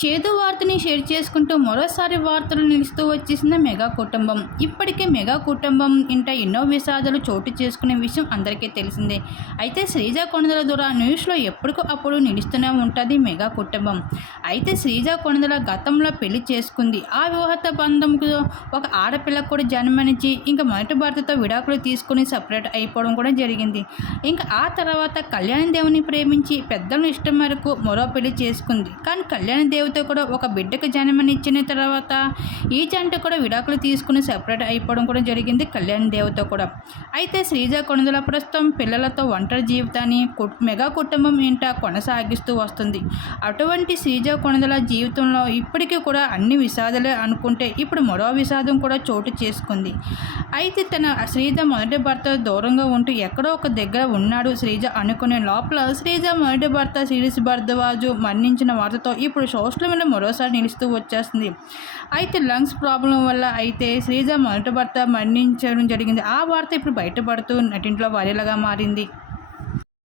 చేదు వార్తని షేర్ చేసుకుంటూ మరోసారి వార్తలు నిలుస్తూ వచ్చేసిన మెగా కుటుంబం. ఇప్పటికే మెగా కుటుంబం ఇంట ఎన్నో విషాదాలు చోటు చేసుకునే విషయం అందరికీ తెలిసిందే. అయితే శ్రీజ కొణదల ద్వారా న్యూస్లో ఎప్పటికో అప్పుడు నిలుస్తూనే ఉంటుంది మెగా కుటుంబం. అయితే శ్రీజ కొణదల గతంలో పెళ్ళి చేసుకుంది. ఆ వివాహత బంధంకు ఒక ఆడపిల్లకు కూడా జన్మనిచ్చి ఇంకా మొదటి భర్తతో విడాకులు తీసుకుని సపరేట్ అయిపోవడం కూడా జరిగింది. ఇంకా ఆ తర్వాత కళ్యాణ దేవుని ప్రేమించి పెద్దలను ఇష్టం మేరకు మరో పెళ్ళి చేసుకుంది. కానీ కళ్యాణ దేవితో కూడా ఒక బిడ్డకు జన్మనిచ్చిన తర్వాత ఈ జంట కూడా విడాకులు తీసుకుని సెపరేట్ అయిపోవడం కూడా జరిగింది కళ్యాణ్ దేవత కూడా. అయితే శ్రీజ కొణదల ప్రస్తుతం పిల్లలతో ఒంటరి జీవితాన్ని మెగా కుటుంబం ఇంట కొనసాగిస్తూ వస్తుంది. అటువంటి శ్రీజ కొణదల జీవితంలో ఇప్పటికీ కూడా అన్ని విషాదాలే అనుకుంటే ఇప్పుడు మరో విషాదం కూడా చోటు చేసుకుంది. అయితే తన శ్రీజ మొదటి భర్త దూరంగా ఉంటూ ఎక్కడో ఒక దగ్గర ఉన్నాడు శ్రీజ అనుకునే లోపల శ్రీజ మొదటి భర్త శిరీష్ భరద్వాజు మరణించిన వార్తతో ఇప్పుడు సోషల్ మీడియా మరోసారి నిలుస్తూ వచ్చేస్తుంది. అయితే లంగ్స్ ప్రాబ్లం వల్ల అయితే శ్రీజ మొదటి భర్త మరణించడం జరిగింది. ఆ వార్త ఇప్పుడు బయటపడుతూ నటింట్లో వైరల్గా మారింది.